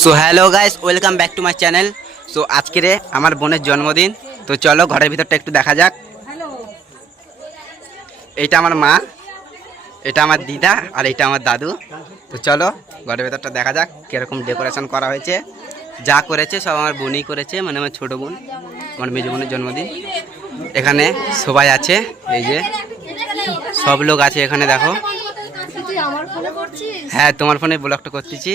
So hello guys welcome back to my channel. So आज के আমার বোনের জন্মদিন। তো চলো ঘরের ভিতরটা একটু দেখা যাক। এটা আমার মা, এটা আমার দিদা আর এটা আমার দাদু। তো চলো ঘরের ভিতরটা দেখা যাক কিরকম ডেকোরেশন করা হয়েছে। যা করেছে সব আমার বোনই করেছে, মানে আমার ছোটো বোন, আমার মেজ বোনের জন্মদিন। এখানে সবাই আছে, এই যে সব লোক আছে এখানে দেখো। হ্যাঁ, তোমার ফোনে ব্লগটা করতেছি।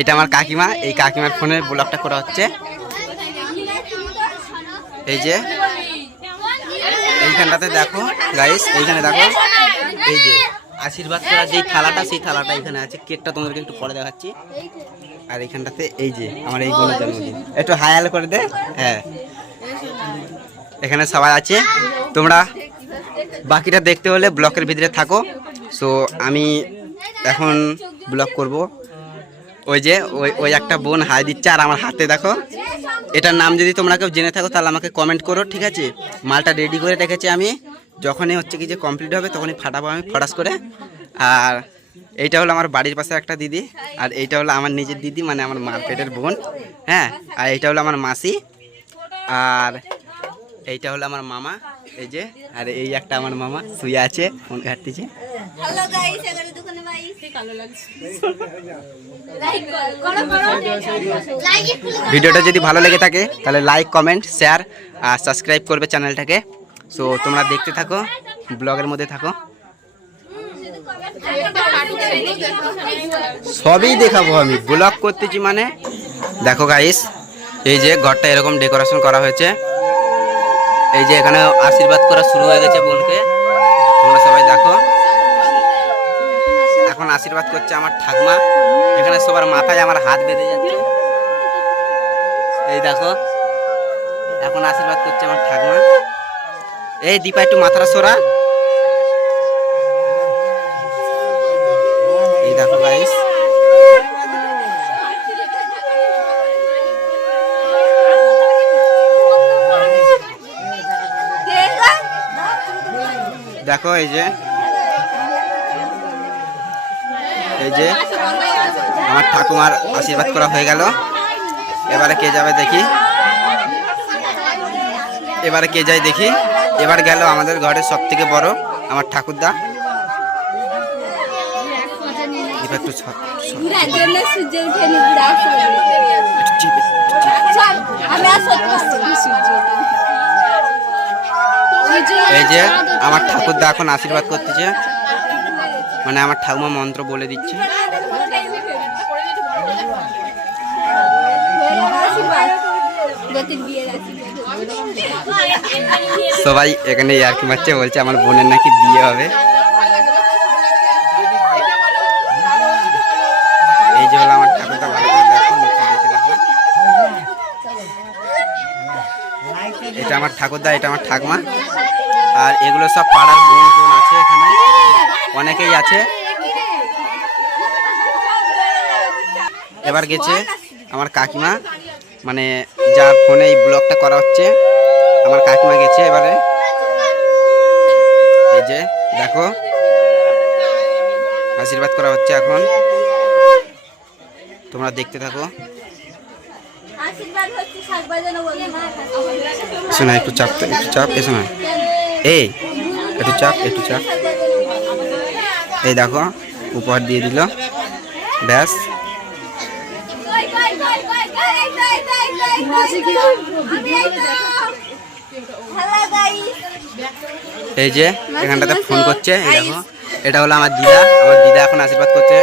এটা আমার কাকিমা, এই কাকিমার ফোনে ব্লগটা করা হচ্ছে। এই যে এইখানটাতে দেখো গাইস, এইখানে দেখো এই যে আশীর্বাদ করার যেই থালাটা, সেই থালাটা এখানে আছে। কেকটা তোমাদেরকে একটু পরে দেখাচ্ছি। আর এইখানটাতে এই যে আমার এই বোনের জন্মদিন, একটু হায়াল করে দে। হ্যাঁ, এখানে সবাই আছে। তোমরা বাকিটা দেখতে হলে ব্লকের ভিতরে থাকো। সো আমি এখন ব্লগ করব। ওই যে ওই একটা বোন হাই দিচ্ছে, আর আমার হাতে দেখো এটার নাম যদি তোমরা কেউ জেনে থাকো তাহলে আমাকে কমেন্ট করো, ঠিক আছে? মালটা রেডি করে রেখেছি আমি, যখনই হচ্ছে কি যে কমপ্লিট হবে তখনই ফাটাবো আমি ফটাস করে। আর এইটা হলো আমার বাড়ির পাশে একটা দিদি, আর এইটা হলো আমার নিজের দিদি, মানে আমার মার পেটের বোন। হ্যাঁ, আর এইটা হলো আমার মাসি, আর এইটা হলো আমার মামা, এই যে। আর এই একটা আমার মামা শুয়ে আছে, ফোন ঘাটতেছে। ভিডিওটা যদি ভালো লেগে থাকে তাহলে লাইক, কমেন্ট, শেয়ার আর সাবস্ক্রাইব করবে চ্যানেলটাকে। সো তোমরা দেখতে থাকো, ব্লগের মধ্যে থাকো। সবই দেখাবো আমি, ব্লগ করতেছি মানে। দেখো গাইস, এই যে ঘরটা এরকম ডেকোরেশন করা হয়েছে। এই যে এখানে আশীর্বাদ করা শুরু হয়ে গেছে বোনকে, তোমরা সবাই দেখো। এখন আশীর্বাদ করছে আমার ঠাকুমা। এখানে সবার মাথায় আমার হাত বেঁধে যাচ্ছে, এই দেখো। এখন আশীর্বাদ করছে আমার ঠাকুমা। এই দীপা একটু মাথাটা সরা। এই দেখো গাইস, দেখো এই যে আমার ঠাকুমার আশীর্বাদ করা হয়ে গেল। এবারে কে যাবে দেখি, এবারে কে যায় দেখি। এবার গেল আমাদের ঘরের সব থেকে বড় আমার ঠাকুরদা। একটু এই যে আমার ঠাকুরদা এখন আশীর্বাদ করতেছে, মানে আমার ঠাকুমা মন্ত্র বলে দিচ্ছে। সবাই এখানে ইয়ার্কি মারছে, বলছে আমার বোনের নাকি বিয়ে হবে। এই যে হলো আমার ঠাকুরদা, ভালো করে দেখো, মুখটা দেখে দেখো। এটা আমার ঠাকুরদা, এটা আমার ঠাকুমা। আর এগুলো সব পাড়ার বোন টোন আছে, এখানে অনেকেই আছে। এবার গেছে আমার কাকিমা, মানে যার ফোনে এই ব্লগটা করা হচ্ছে, আমার কাকিমা গেছে এবারে। এই যে দেখো আশীর্বাদ করা হচ্ছে এখন, তোমরা দেখতে থাকো। শোনা একটু চাপ, তো একটু চাপ, এসো না, এই একটু চাপ, একটু চাপ। এই দেখো উপহার দিয়ে দিল, ব্যাস। এই যে এখানটাতে ফোন করছে, এই দেখো এটা হলো আমার দিদা। আমার দিদা এখন আশীর্বাদ করছে।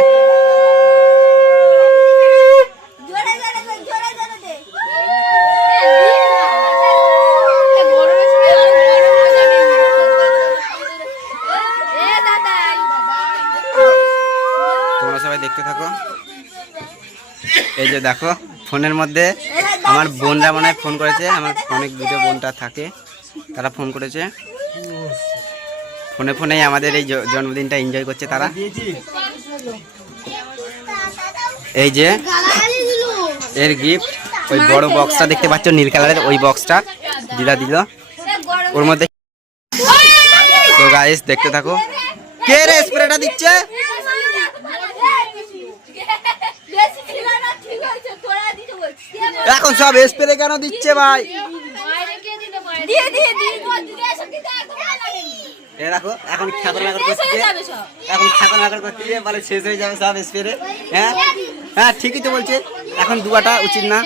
তোমরা সবাই দেখতে থাকো। এই যে দেখো ফোনের মধ্যে আমার বোনরা মনে হয় ফোন করেছে, আমার অনেক দুটো বোনটা থাকে, তারা ফোন করেছে। ফোনে ফোনেই আমাদের এই জন্মদিনটা এনজয় করছে তারা। এই যে এর গিফট, ওই বড় বক্সটা দেখতে পাচ্ছ নীল কালারের, ওই বক্সটা দিদা দিল। ওর মধ্যে তো গাইস দেখতে থাকো। কে রে স্প্রেটা দিচ্ছে? এখন সব স্প্রে কেন দিচ্ছে ভাই? দেখো এখন খাবার মাগর করছে, এখন খাবার মাগর করতে বলে শেষ হয়ে যাবে সব স্প্রে। হ্যাঁ হ্যাঁ ঠিকই তো বলছে, এখন দুয়াটা উচিত না।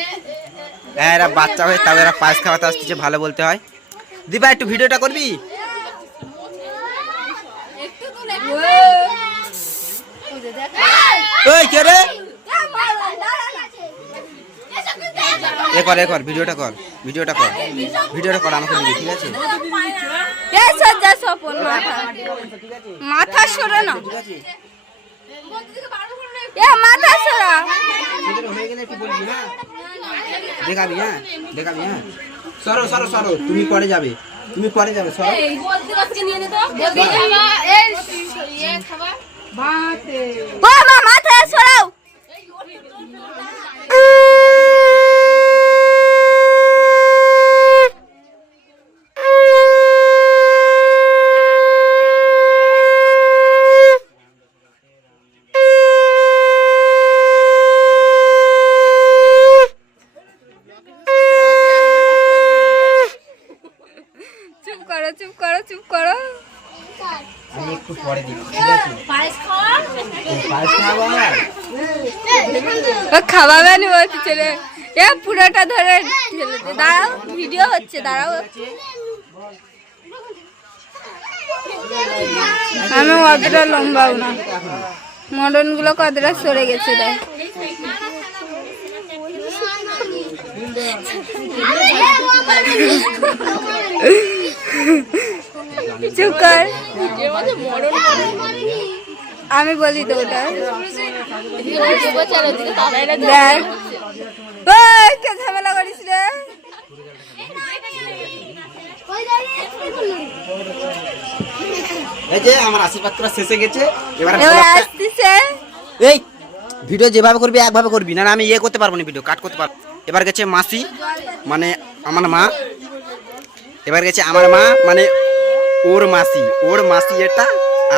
হ্যাঁ এরা বাচ্চা হয়ে তবে এরা পায়েস খাওয়াতে আসতেছে, ভালো বলতে হয়। দীপা একটু ভিডিওটা করবি? ওই কে রে? কর ভিডিওটা কর, ভিডিওটা কর, ভিডিওটা কর, আমাকে দিবি, ঠিক আছে? মাথা সরে না, মাথা সরা হয়ে গেলে একটু বলবি, হ্যাঁ দেখাবি, হ্যাঁ দেখাবি, হ্যাঁ সরো সরো সরো, তুমি পরে যাবে, তুমি পরে যাবে, সরো। মাথা সরাও। চুপ করো চুপ করো। আমি একটু পরে দিচ্ছি, ঠিক আছে? পায়েস খাওয়াবো আমরা? খাওয়াবে নি ওই পিছনে, পুরোটা ধরে ঠেলে দে। দাঁড়াও ভিডিও হচ্ছে, দাঁড়াও। আমি অতটা লম্বাও না, মডন গুলো কতটা সরে গেছে। দেখ চুপ কর, আমি বলি তো ওটা। দেখ কে ঝামেলা করিস রে? এই যে আমার আশীর্বাদ করা শেষ হয়ে গেছে, এবার আসতেছে। এই ভিডিও যেভাবে করবি একভাবে করবি, না আমি ইয়ে করতে পারবো না, ভিডিও কাট করতে পারবো। এবার গেছে মাসি মানে আমার মা, এবার গেছে আমার মা মানে ওর মাসি, ওর মাসি এটা,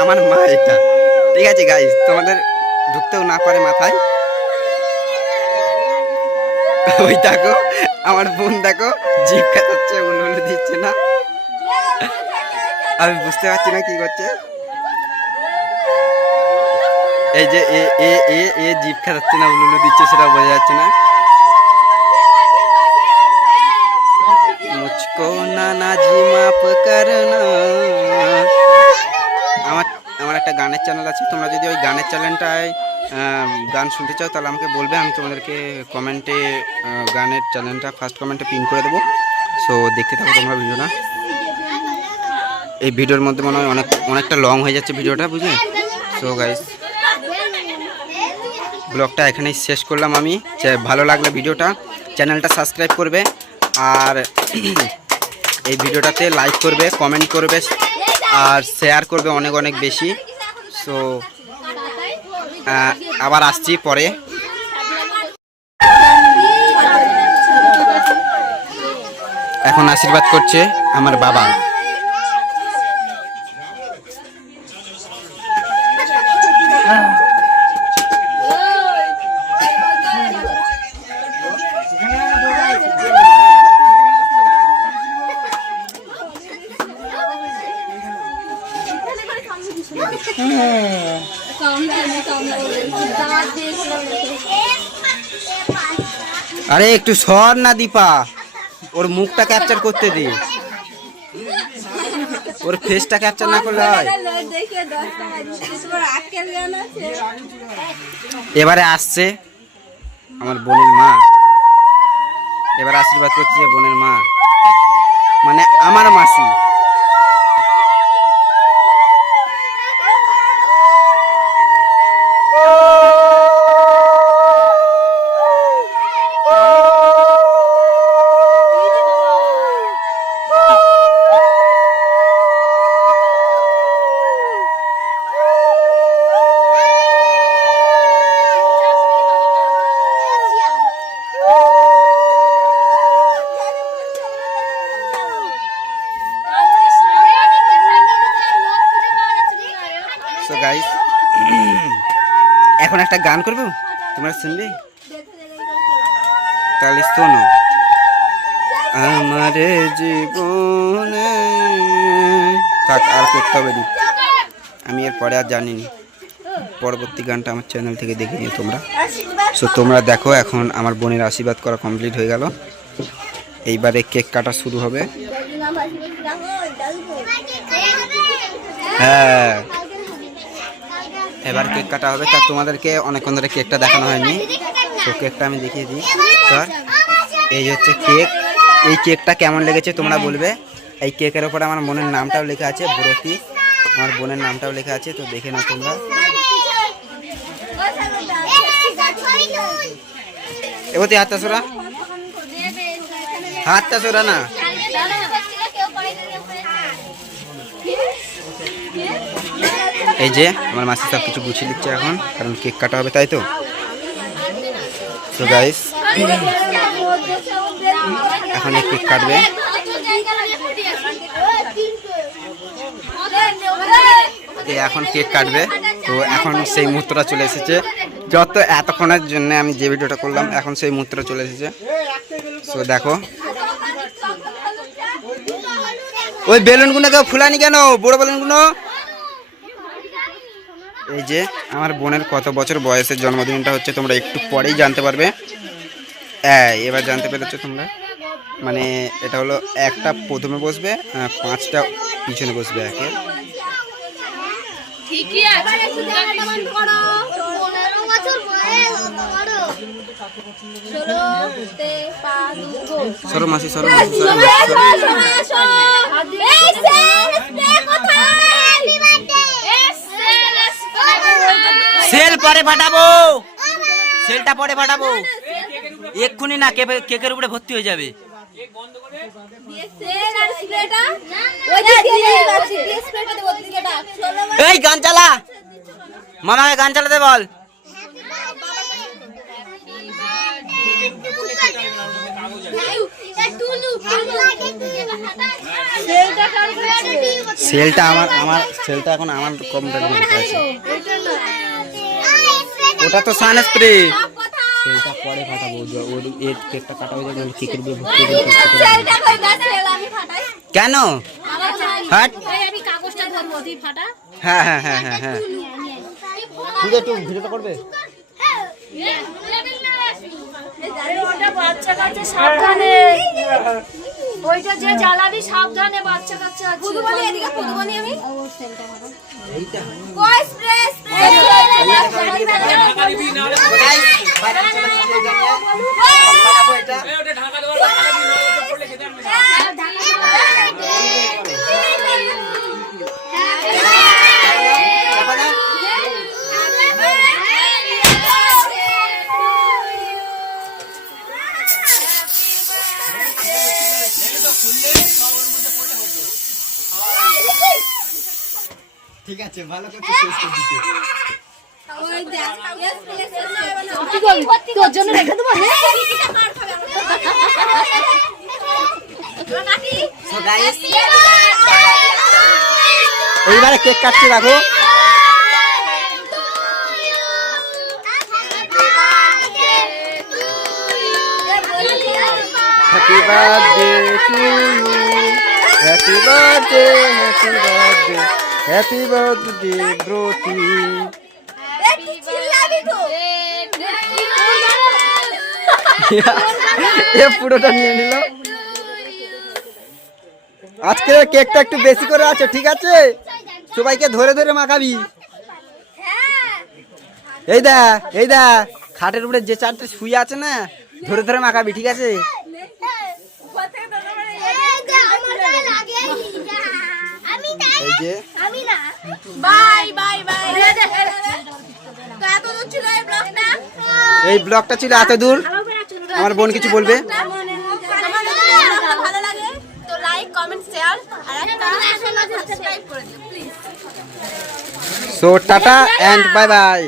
আমার মা এটা, ঠিক আছে গাইস? তোমাদের ঢুকতেও না পারে মাথায়। ওই দেখো আমার বোন, দেখো জিভ খাচ্ছে, উলুলু দিচ্ছে না, আমি বুঝতে পারছি না কি করছে। এই যে এ এ এ এ জিভ খাচ্ছে না, উলুলু দিচ্ছে, সেটা বোঝা যাচ্ছে না। মুঝকো নানা জি মাফ করনা। আমার একটা গানের চ্যানেল আছে, তোমরা যদি ওই গানের চ্যানেলটায় গান শুনতে চাও তাহলে আমাকে বলবে, আমি তোমাদেরকে কমেন্টে গানের চ্যানেলটা ফার্স্ট কমেন্টে পিন করে দেবো। সো দেখতে থাকো তোমরা ভিডিওটা। এই ভিডিওর মধ্যে মনে হয় অনেকটা লং হয়ে যাচ্ছে ভিডিওটা, বুঝলে? সো গাইস ব্লগটা এখানেই শেষ করলাম আমি। ভালো লাগলে ভিডিওটা চ্যানেলটা সাবস্ক্রাইব করবে, আর এই ভিডিওটাতে লাইক করবে, কমেন্ট করবে, আর শেয়ার করবে অনেক অনেক বেশি। সো আবার আসছি পরে। এখন আশীর্বাদ করছে আমার বাবা। আরে একটু সর না দীপা, ওর মুখটা ক্যাপচার করতে দে, ওর ফেসটা ক্যাপচার না করলে হয়। এবারে আসছে আমার বোনের মা, এবার আশীর্বাদ করছে বোনের মা মানে আমার মাসি। সো গাইস এখন একটা গান করবো, তোমরা শুনবে? তাহলে শোনো, আমার জীবনে থাক, আর করতে হবে না, আমি এর পরে আর জানিনি। পরবর্তী গানটা আমার চ্যানেল থেকে দেখে নিও তোমরা। সো তোমরা দেখো, এখন আমার বোনের আশীর্বাদ করা কমপ্লিট হয়ে গেল। এইবারে কেক কাটা শুরু হবে। হ্যাঁ, এবার কেক কাটা হবে। তা তোমাদেরকে অনেকক্ষণ ধরে কেকটা দেখানো হয়নি, তো কেকটা আমি দেখিয়ে দিই। স্যার, এই হচ্ছে কেক। এই কেকটা কেমন লেগেছে তোমরা বলবে। এই কেকের ওপরে আমার বোনের নামটাও লেখা আছে, ব্রতি, আমার বোনের নামটাও লেখা আছে, তো দেখে নাও তোমরা। এবার হাতটা সরা, হাতটা সরা না। এই যে আমার মাসি সব কিছু গুছিয়ে দিচ্ছে এখন, কারণ কেক কাটা হবে, তাই তো। সো গাইস, এখন এই কেক কাটবে। এখন কেক কাটবে, তো এখন সেই মুহূর্তটা চলে এসেছে। যত এতক্ষণের জন্য আমি যে ভিডিওটা করলাম, এখন সেই মুহূর্তটা চলে এসেছে। সো দেখো, ওই বেলুনগুলো কেউ ফুলানি কেন, বড় বেলুনগুলো। এই যে আমার বোনের কত বছর বয়সের জন্মদিনটা হচ্ছে, তোমরা একটু পরেই জানতে পারবে। এবার জানতে পেরেছো তোমরা। মানে এটা হলো একটা প্রথমে বসবে, 5টা পিছনে বসবে একে। সরো মাসি, সরো মাসি, সরো সেল পরে ফাটাবো, সেলটা পরে ফাটাবো, এক্ষুনি না, কেকের উপরে ভর্তি হয়ে যাবে। এই গান চালা, মামাকে গান চালাতে বল। সেলটা আমার সেলটা এখন আমার কমপ্লিট আছে। ওটা তো সান স্প্রে, সেলটা পরে ফাটাবো। ওর এই কেকটা কাটা হয়ে যাবে, কেকের উপরে ভর্তি করে কেন? হাট, আমি কাগজটা ধরবো, তুই ফাটা। হ্যাঁ হ্যাঁ হ্যাঁ হ্যাঁ হ্যাঁ, তুই একটু ভিডিওটা করবে। ওটা বাচ্চা কাচ্চা সাবধানে, ওইটা যে জ্বালাবি সাবধানে, বাচ্চা কাচ্চা আছে। ফুদুবনি এদিকে, ফুদুবনি আমি এইটা কই স্প্রে স্প্রে ঢাকা দিবি না রে গাইস, বাইরে চলে যাচ্ছে এই গানিয়া বানাবো এটা। এই ওটা ঢাকা দেওয়া ঢাকা দিবি না, ওটা পড়লে খেতে আমি না ঢাকা। ঠিক আছে, ভালো করতে শেষ করে দিতে। ওই দেখ, তোর জন্য রেখে দেবো। সো গাইস, এইবারে কেক কাটতে রাখো। Happy birthday to you, happy birthday, happy birthday, happy birthday Brati. এ পুরোটা নিয়ে নিল। আজকে কেকটা একটু বেশি করে আছে, ঠিক আছে? সবাইকে ধরে ধরে মাখাবি। এই দা, এই দা, খাটের উপরে যে 4টে শুয়ে আছে না, ধরে ধরে মাখাবি, ঠিক আছে? এই যে বাই বাই বাই। তো এত দূর ছিল এই ব্লগটা, এই ব্লগটা ছিল এত দূর। আমার বোন কিছু বলবে। ভালো লাগে তো লাইক কমেন্ট শেয়ার আর একটা সাবস্ক্রাইব করে দিও please. So tata and bye by.